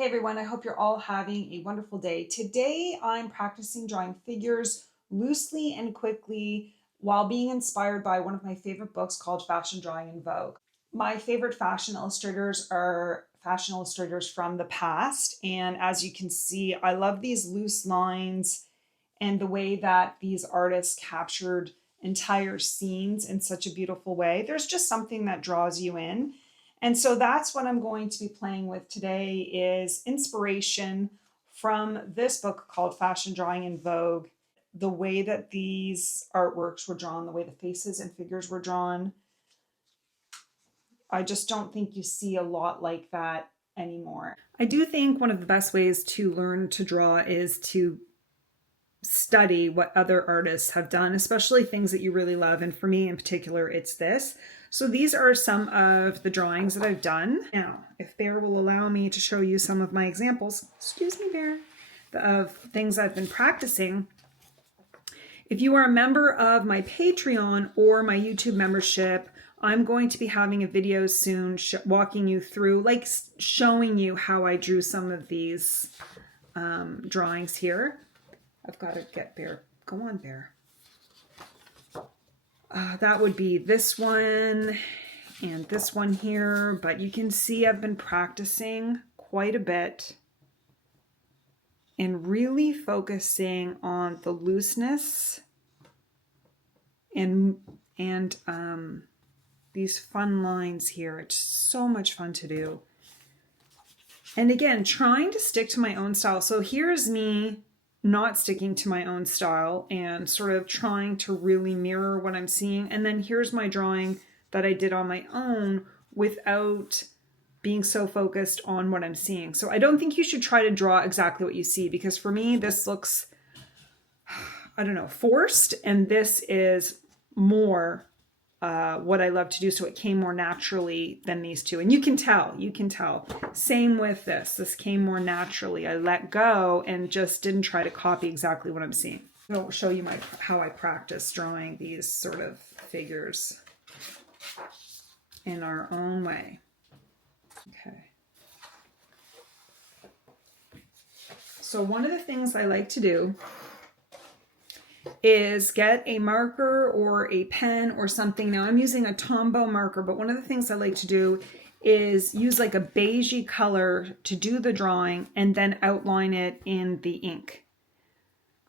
Hey everyone, I hope you're all having a wonderful day. Today I'm practicing drawing figures loosely and quickly while being inspired by one of my favorite books called Fashion Drawing in Vogue. My favorite fashion illustrators are fashion illustrators from the past, and as you can see, I love these loose lines and the way that these artists captured entire scenes in such a beautiful way. There's just something that draws you in. And so that's what I'm going to be playing with today is inspiration from this book called Fashion Drawing in Vogue. The way that these artworks were drawn, the way the faces and figures were drawn, I just don't think you see a lot like that anymore. I do think one of the best ways to learn to draw is to study what other artists have done, especially things that you really love. And for me in particular, it's this. So these are some of the drawings that I've done. Now, if Bear will allow me to show you some of my examples, excuse me, Bear, of things I've been practicing. If you are a member of my Patreon or my YouTube membership, I'm going to be having a video soon walking you through, like showing you how I drew some of these drawings here. I've got to get Bear. Go on, Bear. That would be this one and this one here, but you can see I've been practicing quite a bit and really focusing on the looseness and these fun lines here. It's so much fun to do. And again, trying to stick to my own style. So here's me not sticking to my own style and sort of trying to really mirror what I'm seeing. And then here's my drawing that I did on my own without being so focused on what I'm seeing. So I don't think you should try to draw exactly what you see, because for me, this looks, I don't know, forced. And this is more what I love to do. So it came more naturally than these two. And you can tell. Same with this. This came more naturally. I let go and just didn't try to copy exactly what I'm seeing. I'll show you how I practice drawing these sort of figures in our own way. Okay. So one of the things I like to do is get a marker or a pen or something. Now I'm using a Tombow marker, but one of the things I like to do is use like a beigey color to do the drawing and then outline it in the ink.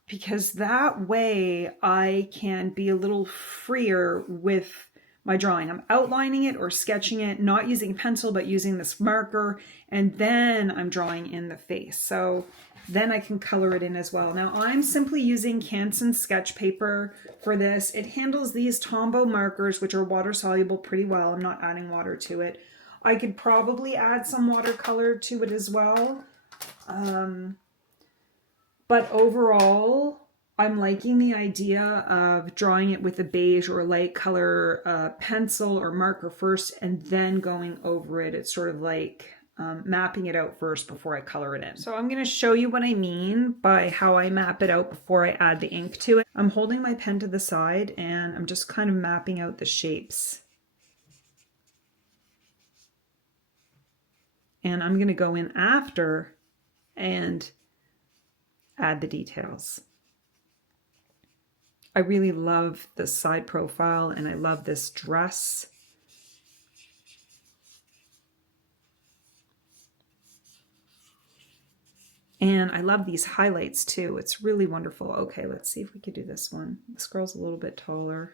Because that way I can be a little freer with my drawing. I'm outlining it or sketching it, not using a pencil, but using this marker, and then I'm drawing in the face. So then I can color it in as well. Now I'm simply using Canson sketch paper for this. It handles these Tombow markers, which are water soluble pretty well. I'm not adding water to it. I could probably add some watercolor to it as well. But overall, I'm liking the idea of drawing it with a beige or a light color pencil or marker first and then going over it. It's sort of like mapping it out first before I color it in. So I'm going to show you what I mean by how I map it out before I add the ink to it. I'm holding my pen to the side and I'm just kind of mapping out the shapes. And I'm going to go in after and add the details. I really love the side profile and I love this dress. And I love these highlights too. It's really wonderful. Okay, let's see if we could do this one. This girl's a little bit taller.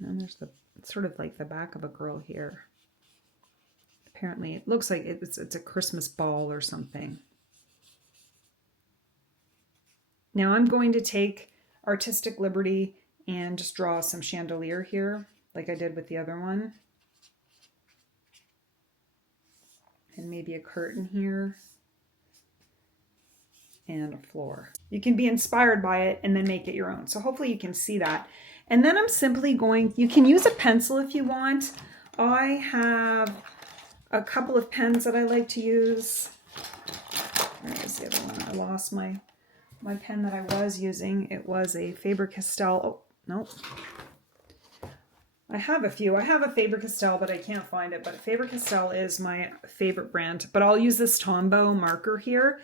And there's sort of like the back of a girl here. Apparently it looks like it's a Christmas ball or something. Now I'm going to take artistic liberty and just draw some chandelier here, like I did with the other one. And maybe a curtain here. And a floor. You can be inspired by it and then make it your own. So hopefully you can see that. And then I'm simply going, you can use a pencil if you want. I have a couple of pens that I like to use. Where's the other one? I lost my pen that I was using. It was a Faber-Castell. Oh, no. I have a few. I have a Faber-Castell, but I can't find it. But Faber-Castell is my favorite brand. But I'll use this Tombow marker here.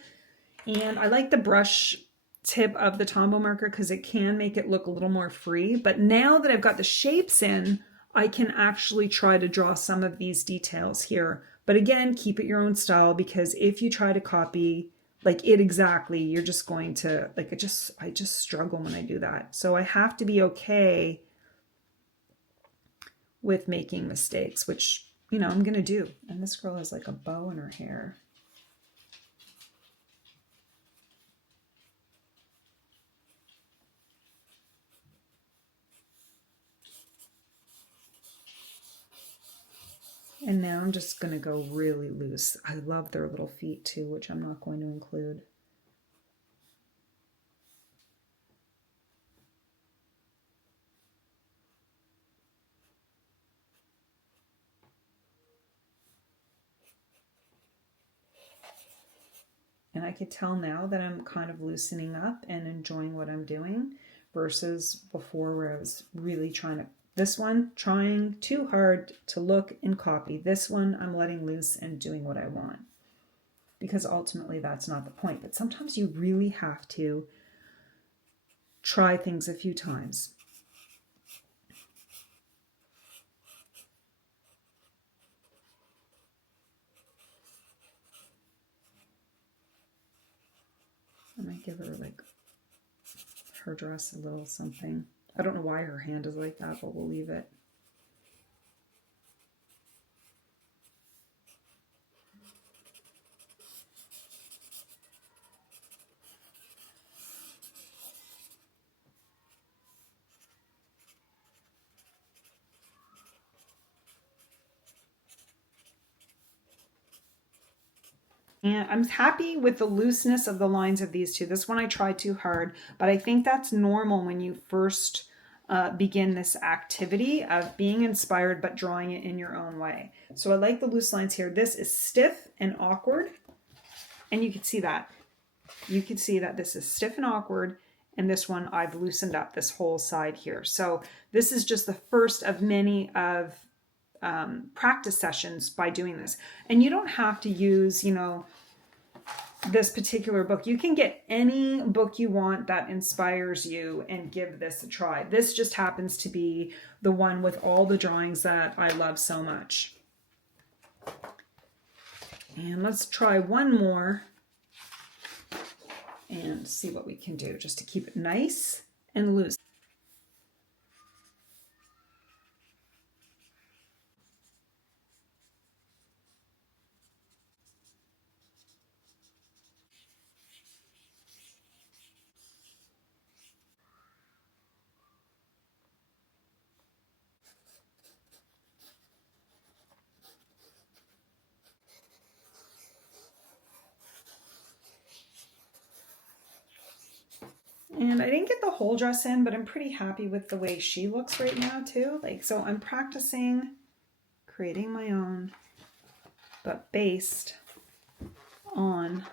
And I like the brush tip of the Tombow marker because it can make it look a little more free. But now that I've got the shapes in, I can actually try to draw some of these details here. But again, keep it your own style, because if you try to copy like it exactly, you're just going to, like, I just struggle when I do that. So I have to be okay with making mistakes, which, you know, I'm going to do. And this girl has like a bow in her hair. And now I'm just going to go really loose. I love their little feet too, which I'm not going to include. And I could tell now that I'm kind of loosening up and enjoying what I'm doing versus before where I was really trying to, this one, trying too hard to look and copy. This one, I'm letting loose and doing what I want. Because ultimately that's not the point. But sometimes you really have to try things a few times. I might give her like her dress a little something. I don't know why her hand is like that, but we'll leave it. And I'm happy with the looseness of the lines of these two. This one I tried too hard, but I think that's normal when you first begin this activity of being inspired but drawing it in your own way. So I like the loose lines here. This is stiff and awkward, and you can see that. You can see that this is stiff and awkward, and this one I've loosened up this whole side here. So this is just the first of many of practice sessions by doing this. And you don't have to use, you know, this particular book. You can get any book you want that inspires you and give this a try. This just happens to be the one with all the drawings that I love so much. And let's try one more and see what we can do just to keep it nice and loose. And I didn't get the whole dress in, but I'm pretty happy with the way she looks right now too. Like, so I'm practicing creating my own, but based on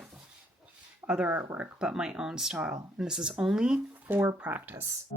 other artwork, but my own style. And this is only for practice.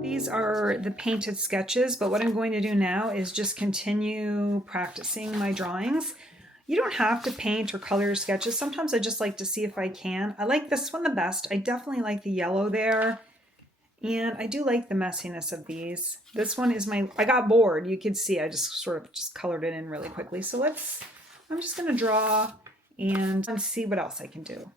These are the painted sketches, but what I'm going to do now is just continue practicing my drawings. You don't have to paint or color sketches. Sometimes I just like to see if I can. I like this one the best. I definitely like the yellow there. And I do like the messiness of these. This one is I got bored. You could see I just sort of just colored it in really quickly. So I'm just going to draw and see what else I can do.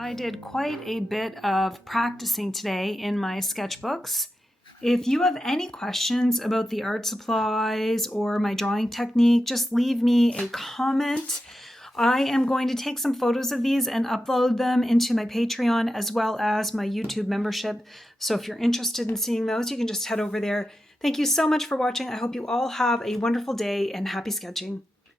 I did quite a bit of practicing today in my sketchbooks. If you have any questions about the art supplies or my drawing technique, just leave me a comment. I am going to take some photos of these and upload them into my Patreon as well as my YouTube membership. So if you're interested in seeing those, you can just head over there. Thank you so much for watching. I hope you all have a wonderful day and happy sketching.